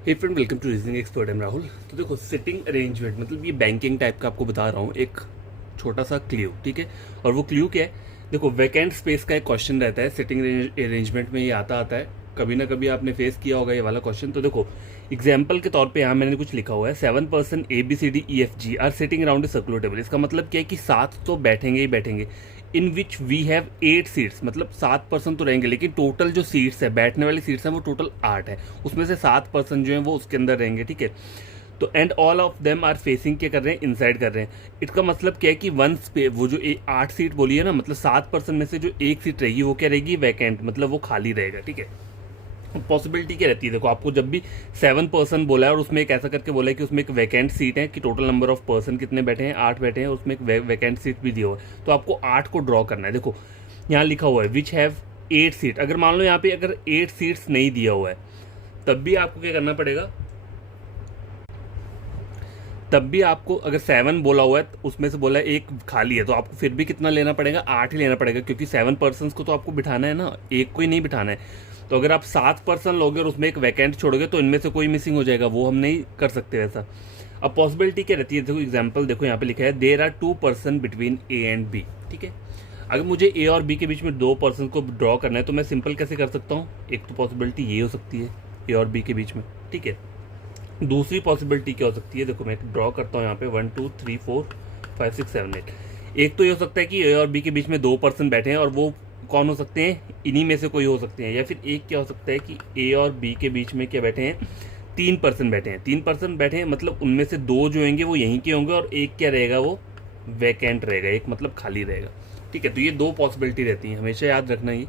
Hey friend, welcome to reasoning expert. I'm Rahul. तो देखो, sitting arrangement मतलब ये बैंकिंग टाइप का आपको बता रहा हूँ, एक छोटा सा क्ल्यू, ठीक है। और वो क्ल्यू क्या है? देखो, वैकेंट स्पेस का एक क्वेश्चन रहता है सिटिंग अरेंजमेंट में, ये आता है। कभी ना कभी आपने फेस किया होगा ये वाला क्वेश्चन। तो देखो, एग्जाम्पल के तौर पे यहाँ मैंने कुछ लिखा हुआ है, 7 person ABCDEFG are sitting around a circular table. इसका मतलब क्या है कि 7 तो बैठेंगे ही बैठेंगे, इन विच वी हैव 8 सीट्स। मतलब 7 पर्सन तो रहेंगे, लेकिन टोटल जो सीट्स है, बैठने वाली सीट्स हैं, वो टोटल 8 है। उसमें से 7 पर्सन जो हैं वो उसके अंदर रहेंगे, ठीक है। तो and all of them are facing क्या कर रहे हैं? इनसाइड कर रहे हैं। इसका मतलब क्या है कि वो जो 8 सीट बोली है ना, मतलब 7 पर्सन में से जो एक सीट रहेगी वो क्या रहेगी? वैकेंट, मतलब वो खाली रहेगा, ठीक है। पॉसिबिलिटी क्या रहती है? देखो, आपको जब भी 7 पर्सन बोला है और उसमें एक ऐसा करके बोला है कि उसमें एक वैकेंट सीट है, कि टोटल नंबर ऑफ पर्सन कितने बैठे हैं? 8 बैठे हैं, उसमें एक वैकेंट सीट भी दिया हुआ है। तो आपको 8 को ड्रॉ करना है। देखो, यहाँ लिखा हुआ है विच हैव 8 सीट। अगर मान लो यहाँ पे अगर 8 सीट्स नहीं दिया हुआ है, तब भी आपको क्या करना पड़ेगा? तब भी आपको, अगर 7 बोला हुआ है तो उसमें से बोला है एक खाली है, तो आपको फिर भी कितना लेना पड़ेगा? 8 ही लेना पड़ेगा, क्योंकि 7 पर्सन को तो आपको बिठाना है ना, एक को ही नहीं बिठाना है। तो अगर आप 7 पर्सन लोगे और उसमें एक वैकेंट छोड़ोगे तो इनमें से कोई मिसिंग हो जाएगा, वो हम नहीं कर सकते वैसा। अब पॉसिबिलिटी क्या रहती है? देखो, एग्जाम्पल देखो, यहाँ पे लिखा है there are 2 person between A and B, ठीक है। अगर मुझे A और B के बीच में 2 पर्सन को ड्रॉ करना है तो मैं सिंपल कैसे कर सकता हूँ? एक तो पॉसिबिलिटी ये हो सकती है A और B के बीच में, ठीक है। दूसरी पॉसिबिलिटी क्या हो सकती है? देखो, मैं ड्रॉ करता हूँ यहाँ पे 1 2 3 4 5 6 7 8। एक तो ये हो सकता है कि ए और बी के बीच में 2 पर्सन बैठे हैं, और वो कौन हो सकते हैं? इन्हीं में से कोई हो सकते हैं। या फिर एक क्या हो सकता है कि ए और बी के बीच में क्या बैठे हैं? 3 पर्सन बैठे हैं। 3 पर्सन बैठे हैं, मतलब उनमें से 2 जो होंगे वो यहीं के होंगे, और एक क्या रहेगा? वो वैकेंट रहेगा, एक मतलब खाली रहेगा, ठीक है। तो ये 2 पॉसिबिलिटी रहती हैं, हमेशा याद रखना ये।